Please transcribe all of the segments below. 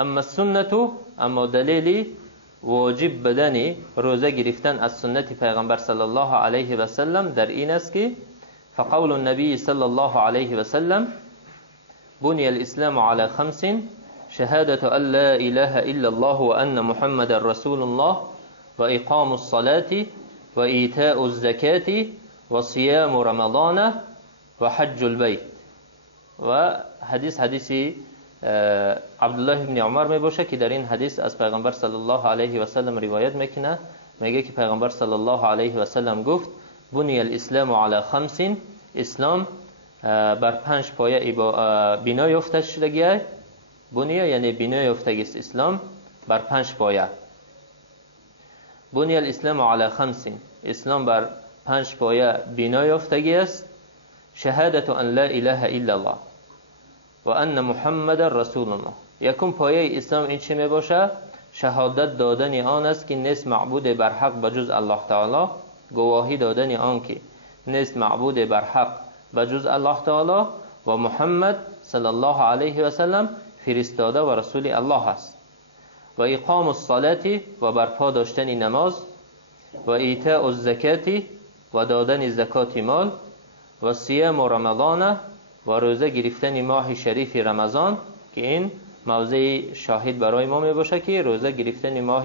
اما السنة، اما دلیلی واجب بدنی روزه گرفتن از سنت پیغمبر صلی الله علیه و سلم در این است که فقول النبی صلی الله علیه و سلم بني الإسلام على 5: شهادة أن لا إله إلا الله وأن محمد رسول الله وإقام الصلاة وإيتاء الزكاة وصيام رمضان وحج البيت. و حدیث عبدالله بن عمر می باشه که در این حدیث از پیغمبر صلی الله علیه و سلم روایت میکنه، میگه که پیغمبر صلی الله علیه و سلم گفت بنی الاسلام علی 5: اسلام بر 5 پایه بنا یافته شده. بنیه یعنی بنا یافته است اسلام بر 5 پایه. بنی الاسلام علی 5: اسلام بر 5 پایه بنا یافته است. شهادت ان لا اله الا الله و ان محمد رسول الله. یکم پایه اسلام این چه می باشه؟ شهادت دادن آن است که نیست معبود بر حق بجز الله تعالی، گواهی دادن آن که نیست معبود بر حق بجز الله تعالی و محمد صلی الله علیه و سلم فرستاده و رسول الله است. و اقام الصلاة و برپا داشتن نماز و ایتاء الزکات و دادن زکات مال و صیام رمضان و روزه گرفتن ماه شریف رمضان، که این موضع شاهد برای ما می باشه که روزه گرفتن ماه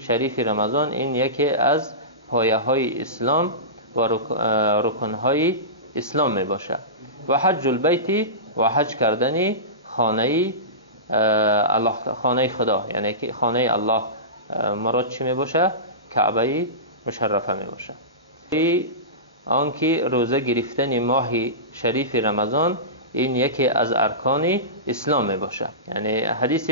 شریف رمضان این یکی از پایه های اسلام و رکن های اسلام می باشه. و حج البیت و حج کردن خانه خدا، یعنی که خانه الله مراد چی می باشه؟ کعبه مشرفه می باشه. آنکه روزه گرفتن ماه شریف رمضان این یکی از ارکان اسلام می باشه. یعنی حدیث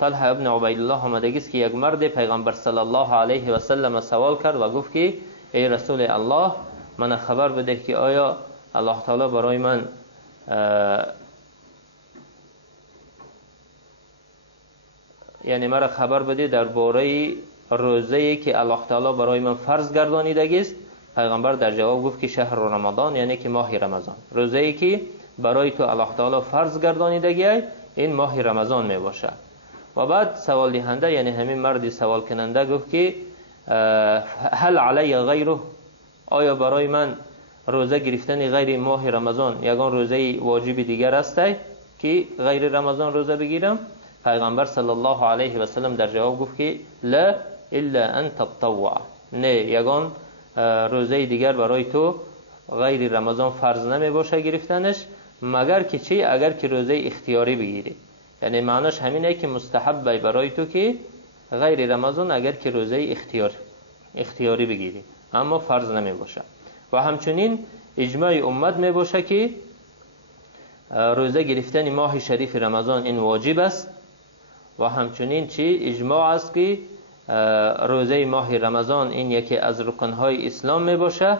طلحه ابن عبیدالله آمده است که یک مرد پیغمبر صلی الله علیه و سلم سوال کرد و گفت که ای رسول الله، من خبر بده که آیا الله تعالی برای من یعنی مرا خبر بده درباره روزه‌ای که الله تعالی برای من فرض گردانیده است. پیغمبر در جواب گفت که شهر رمضان، یعنی که ماه رمضان. روزه‌ای که برای تو الله تعالی فرض گردانیده این ماه رمضان می باشه. و بعد سوال دهنده یعنی همین مرد سوال کننده گفت که هل علی غیره، آیا برای من روزه گرفتن غیر ماه رمضان یگان روزه واجب دیگر است که غیر رمضان روزه بگیرم؟ پیغمبر صلی الله علیه و سلم در جواب گفت که لا الا ان تطوع، نه، یگان روزه دیگر برای تو غیر رمضان فرض نمی باشه گرفتنش، مگر که چی؟ اگر که روزه اختیاری بگیری. یعنی معناش همینه که مستحب برای تو که غیر رمضان اگر که روزه اختیاری بگیری، اما فرض نمی باشه. و همچنین اجماع امت می باشه که روزه گرفتن ماه شریف رمضان این واجب است. و همچنین چی؟ اجماع است که روزه ماه رمضان این یکی از رکنهای اسلام می باشه.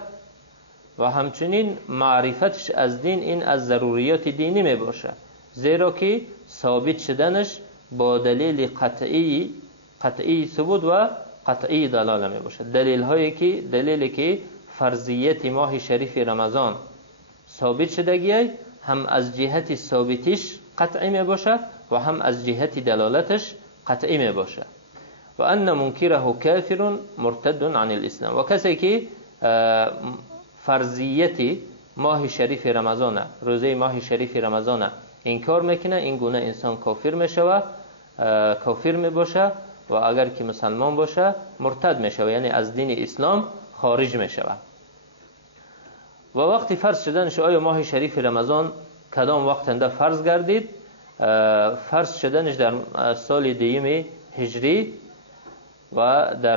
و همچنین معرفتش از دین این از ضروریات دینی می باشه، زیرا که ثابت شدنش با دلیل قطعی ثبوت و قطعی دلاله می باشه. دلیلی که فرضیت ماه شریف رمضان ثابت شدگی هم از جهت ثابتش قطعی می باشه و هم از جهت دلالتش قطعی می باشه. و ان منکره کافر مرتد عن الاسلام، و کسی که فرضیت ماه شریف رمضان، روزه ماه شریف رمضان انکار میکنه، این گونه انسان کافر میشوه، کافر میباشه. و اگر که مسلمان باشه مرتد میشوه، یعنی از دین اسلام خارج میشوه. و وقتی فرض شدنش آیا ماه شریف رمضان کدام وقت انده فرض گردید؟ فرض شدنش در سال دوم هجری و در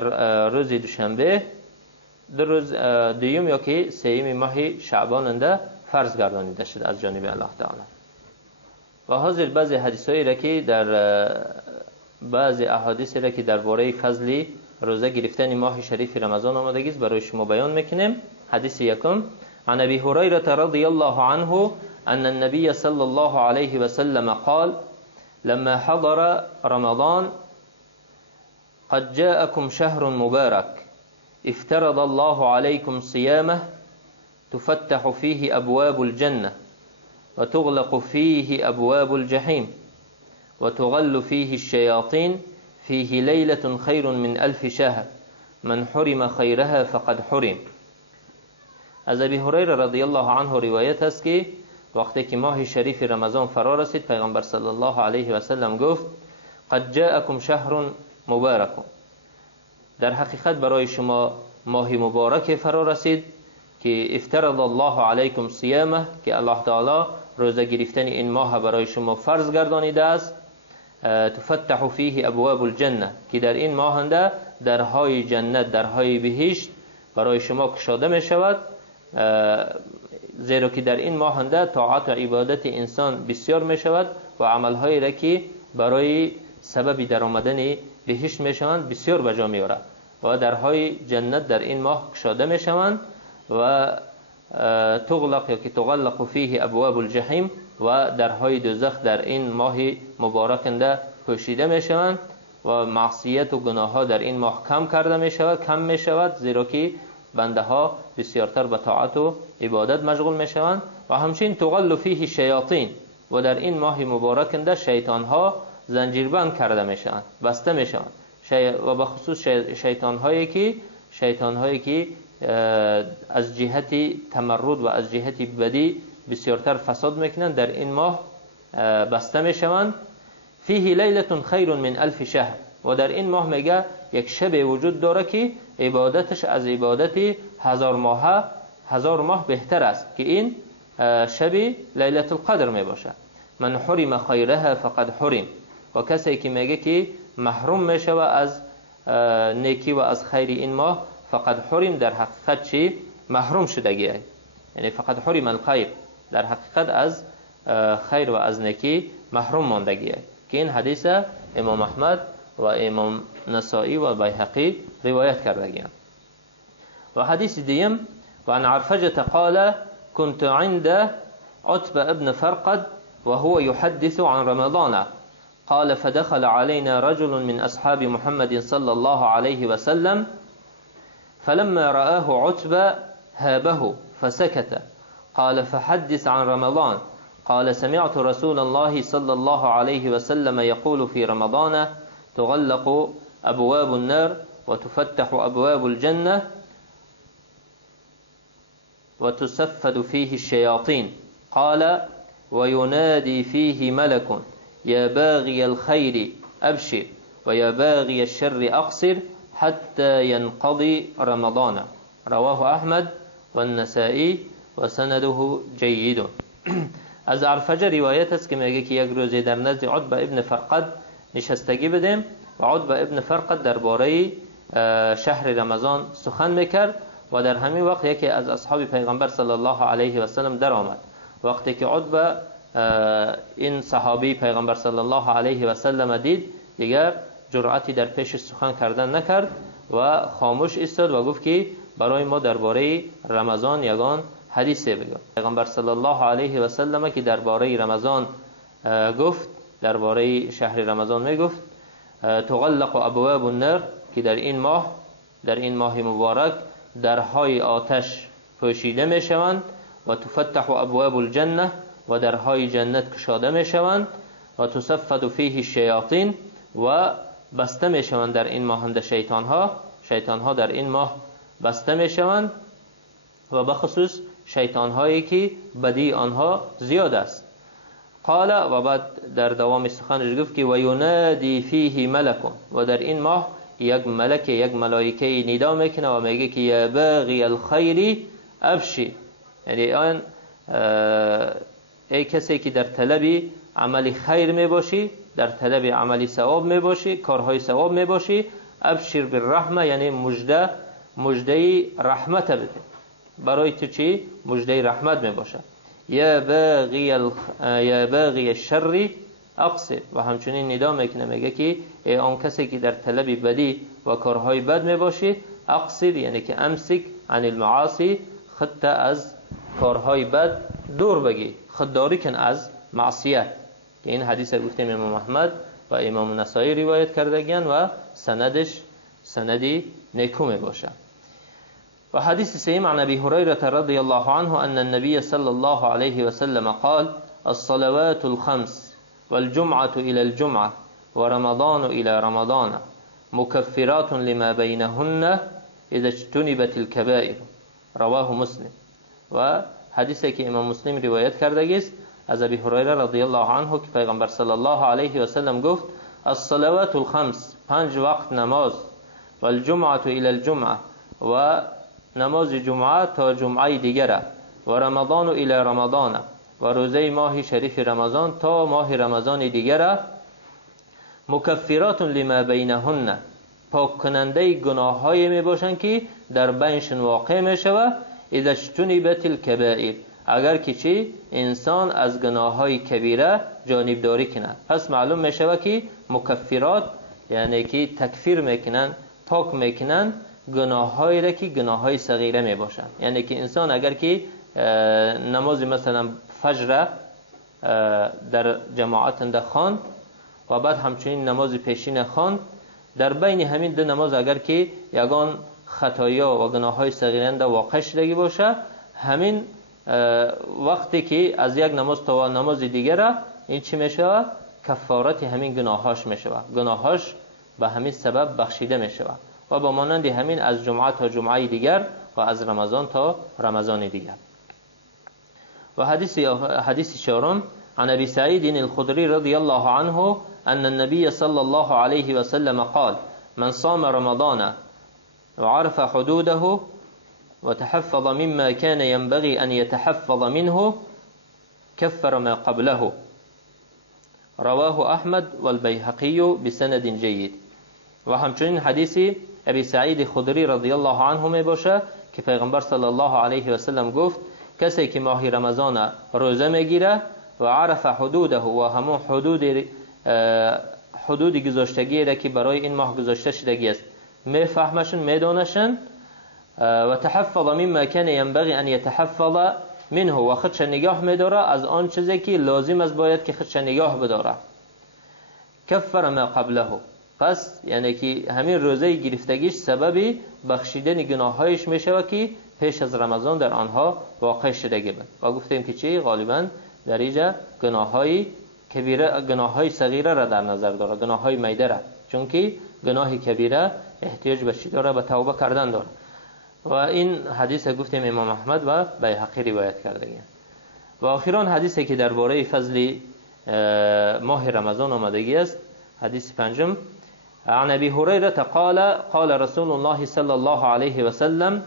روز دوشنبه، در روز دوم یا که سوم ماه شعبان انده فرض گردانیده شد از جانب الله تعالی. و حاضر بعضی حدیثایی را که در بعضی احادیثی را که درباره فضل روزه گرفتن ماه شریف رمضان آمده است برای شما بیان میکنیم. حدیث یکم: عن ابی هریره رضی الله عنه ان النبي صلى الله عليه وسلم قال لما حضر رمضان قد جاءكم شهر مبارك افترض الله عليكم صيامه تفتح فيه أبواب الجنة وتغلق فيه أبواب الجحيم و تغل فیه الشیاطین فیه لیلة خیر من 1000 شهر من حرم خیرها فقد حرم. از ابی هریره رضی الله عنه روایت است که وقتی که ماه شریف رمضان فرا رسید پیغمبر صلی الله علیه و سلم گفت قد جاءکم شهر مبارک، در حقیقت برای شما ماه مبارک فرا رسید که افترض الله علیکم صیامه، که الله تعالی روزه گرفتن این ماه برای شما فرض گردانیده است. تفتح فیه ابواب الجنه، که در این ماه درهای جنت، درهای بهشت برای شما گشاده می شود، زیرا که در این ماه طاعت و عبادت انسان بسیار می شود و عملهایی را که برای سبب در آمدن بهشت می شوند بسیار بجا می آورد و درهای جنت در این ماه گشاده می شوند و تغلق یا که تغلق فیه ابواب الجحیم و درهای دوزخ در این ماه مبارک پوشیده می شوند و معصیت و گناه ها در این ماه کم می شود زیرا که بنده ها بسیارتر به طاعت و عبادت مشغول می شوند. و همچنین تغل فیه الشیاطین، و در این ماه مبارک شیطان ها زنجیربند کرده می شوند، بسته می شوند، و به خصوص شیطان هایی که از جهت تمرد و از جهت بدی بسیارتر فساد میکنند در این ماه بسته میشوند. فیه لیلة خیر من 1000 شهر، و در این ماه میگه یک شب وجود داره که عبادتش از عبادت 1000 ماه بهتر است، که این شب لیلة القدر می باشه. من حرم خیرها فقد حرم، و کسی که میگه که محروم میشه از نیکی و از خیر این ماه فقد حرم، در حقیقت چی؟ محروم شدگی، یعنی فقد حرم الخیر، در حقیقت از خیر و از نیکی محروم ماندگی، که این حدیث امام احمد و امام نسائی و بیهقی روایت کردگی. و حدیث دیم و عن عرفجة قال كنت عند عتبة ابن فرقد وهو يحدث عن رمضان قال فدخل علينا رجل من أصحاب محمد صلى الله عليه وسلم فلما رآه عتبة هابه فسكت قال فحدث عن رمضان قال سمعت رسول الله صلى الله عليه وسلم يقول في رمضان تغلق أبواب النار وتفتح أبواب الجنة وتسفد فيه الشياطين قال وينادي فيه ملك يا باغي الخير أبشر ويا باغي الشر أقصر حتى ينقضي رمضان. رواه أحمد والنسائي وسنده جيد. از عرفجه روایت است که میگه که یک روزی در نزد عتبه ابن فرقد نشستگی بدیم و عتبه ابن فرقد درباره شهر رمضان سخن میکرد و در همین وقت یکی از اصحاب پیغمبر صلی الله علیه و سلم در آمد. وقتی که عتبه این صحابی پیغمبر صلی الله علیه و سلم دید، دیگر جرأتی در پیش سخن کردن نکرد و خاموش ایستاد و گفت که برای ما درباره رمضان یگان حدیثی بگو. پیغمبر صلی الله علیه و سلم که درباره رمضان گفت، درباره شهر رمضان میگفت تغلق ابواب النار، که در این ماه مبارک درهای آتش پوشیده میشوند و تفتح ابواب الجنه، و درهای جنت گشاده میشوند و تصفد فیه الشیاطین، و بسته میشوند در این ماه شیطان ها در این ماه بسته میشوند و بخصوص شیطان هایی که بدی آنها زیاد است. قال، و بعد در دوام سخنش گفت که و ینادی فیه ملک، و در این ماه یک ملائکه ندا میکنه و میگه که یا باغی الخیر ابشی، یعنی آن ای کسی که در طلب عمل خیر می باشی، در طلب عمل ثواب می باشی، کارهای ثواب می باشی، ابشر بالرحمه، یعنی مژده رحمت بده برای تو، چی؟ مژده رحمت می باشه. یا باغی الشر اقصر، و همچنین ندا میکنه میگه که ای آن کسی که در طلب بدی و کارهای بد می باشی، اقصر یعنی که امسک عن المعاصی، خودت از کارهای بد دور بگی، خودداری کن از معصیت. که این حدیث گفتیم امام احمد و امام نسائی روایت کردگن و سندش سندی نیکو می باشه. و حدیث سیم عن ابی هریره رضی الله عنه ان النبي صلی الله علیه و سلم قال الصلوات الخمس والجمعة إلى الجمعة ورمضان إلى رمضان مكفرات لما بينهن اذا اجتنبت الكبائر. رواه مسلم. و حدیثی که امام مسلم روایت کرده است از ابی هریره رضی الله عنه که پیغمبر صلی الله علیه و سلم گفت الصلوات الخمس، 5 وقت نماز، و الجمعه الى الجمعه، و نماز جمعه تا جمعه دیگره، و رمضان الى رمضان، و روزه ماه شریف رمضان تا ماه رمضان دیگره، مکفرات لما بینهن، پاک کننده گناه های می باشند که در بینشون واقع می شود. اذا اجتنبت الکبائر، اگر که چی انسان از گناه های کبیره جانبداری کنه. پس معلوم می شود که مکفرات یعنی که تکفیر میکنن، پاک میکنن گناه هایی را که گناه های صغیره می باشند. یعنی که انسان اگر که نماز مثلا فجر در جماعت خواند و بعد همچنین نماز پیشین خواند، در بین همین دو نماز اگر که یگان خطایا و گناه های صغیره واقع شدگی باشه، همین وقتی که از یک نماز تا نماز دیگر این چی میشه؟ کفارت همین گناهاش میشه، گناهاش به همین سبب بخشیده میشه. و با مانند همین از جمعه تا جمعه دیگر و از رمضان تا رمضان دیگر. و حدیث چهارم عن ابي سعيد الخدري رضي الله عنه ان النبي صلى الله عليه وسلم قال من صام رمضان وعرف حدوده وتحفظ مما كان ينبغي أن يتحفظ منه كفر ما قبله. رواه أحمد والبيهقي بسند جيد. و همچنین حدیثی ابی سعید خدری رضی الله عنه می باشه که پیغمبر صلی الله علیه و سلم گفت کسی که ماه رمضان روزه میگیره و عرف حدوده و همون حدود گذاشتگی را که برای این ماه گذاشته شدگی است میفهمشن، میدونشن، و تحفظ مما كان ينبغي ان يتحفظ منه، و خودش نگاه میداره از آن چیزی که لازم است باید که خودش نگاه بداره. کفر ما قبله، پس یعنی که همین روزه گرفتگیش سبب بخشیدن گناهایش میشه و که پیش از رمضان در آنها واقع شدگی بود. و گفتیم که چی غالبا در اینجا گناههای کبیره، گناههای صغیره را در نظر داره، گناههای میده را، چون که گناه کبیره احتیاج به چی داره؟ به توبه کردن داره. و این حدیث گفتیم امام احمد و بیهقی روایت کرده. و آخران حدیثی که درباره فضل ماه رمضان آمدگی است، حدیث پنجم عن ابي هريره قال رسول الله صلى الله عليه وسلم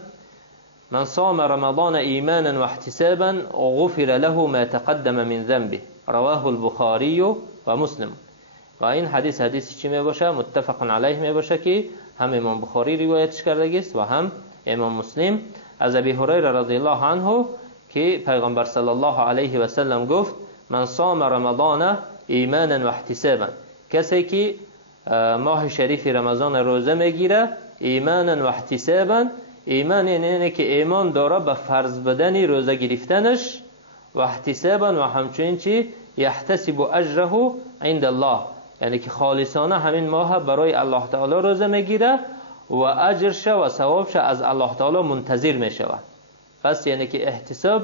من صام رمضان ایمانا واحتسابا غفر له ما تقدم من ذنبه. رواه البخاری و مسلم. و این حدیث چی می باشه؟ متفق علیه می باشه که هم امام بخاری روایتش کرده است و هم امام مسلم از ابی هریره رضی الله عنه که پیغمبر صلی الله علیه و سلم گفت من صام رمضان ایمانا و احتسابا، کسی که ماه شریف رمضان روزه میگیره ایمانا و احتسابا، ایمان یعنی که ایمان داره به فرض بدن روزه گرفتنش، و احتسابا و همچنین چی یحتسب اجره عند الله، یعنی که خالصانه همین ماه برای الله تعالی روزه میگیره و اجرش و ثوابش از الله تعالی منتظر میشه. پس یعنی که احتساب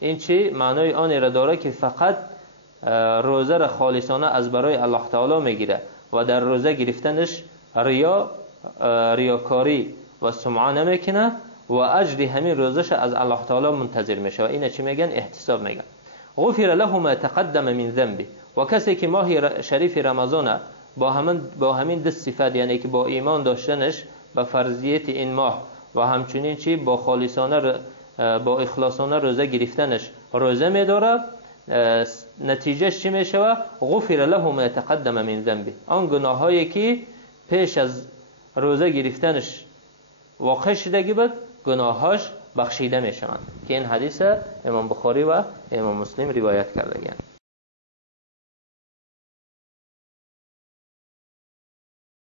این چی معنای آن را داره که فقط روزه را خالصانه از برای الله تعالی میگیره و در روزه گرفتنش ریاکاری و سمعه نمیکنه و اجر همین روزش از الله تعالی منتظر میشه و این چی میگن؟ احتساب میگن. غفر له ما تقدم من ذنبه، و کسی که ماه شریف رمضان با همین دو صفت، یعنی که با ایمان داشتنش به فرضیت این ماه و همچنین چی با خالصانه با اخلاصانه روزه گرفتنش روزه میداره، نتیجهش چی میشه؟ غفر له ما تقدم من ذنبه، آن گناهایی که پیش از روزه گرفتنش واقع شدگی بود گناهاش بخشیده میشوند. که این حدیث امام بخاری و امام مسلم روایت کرده.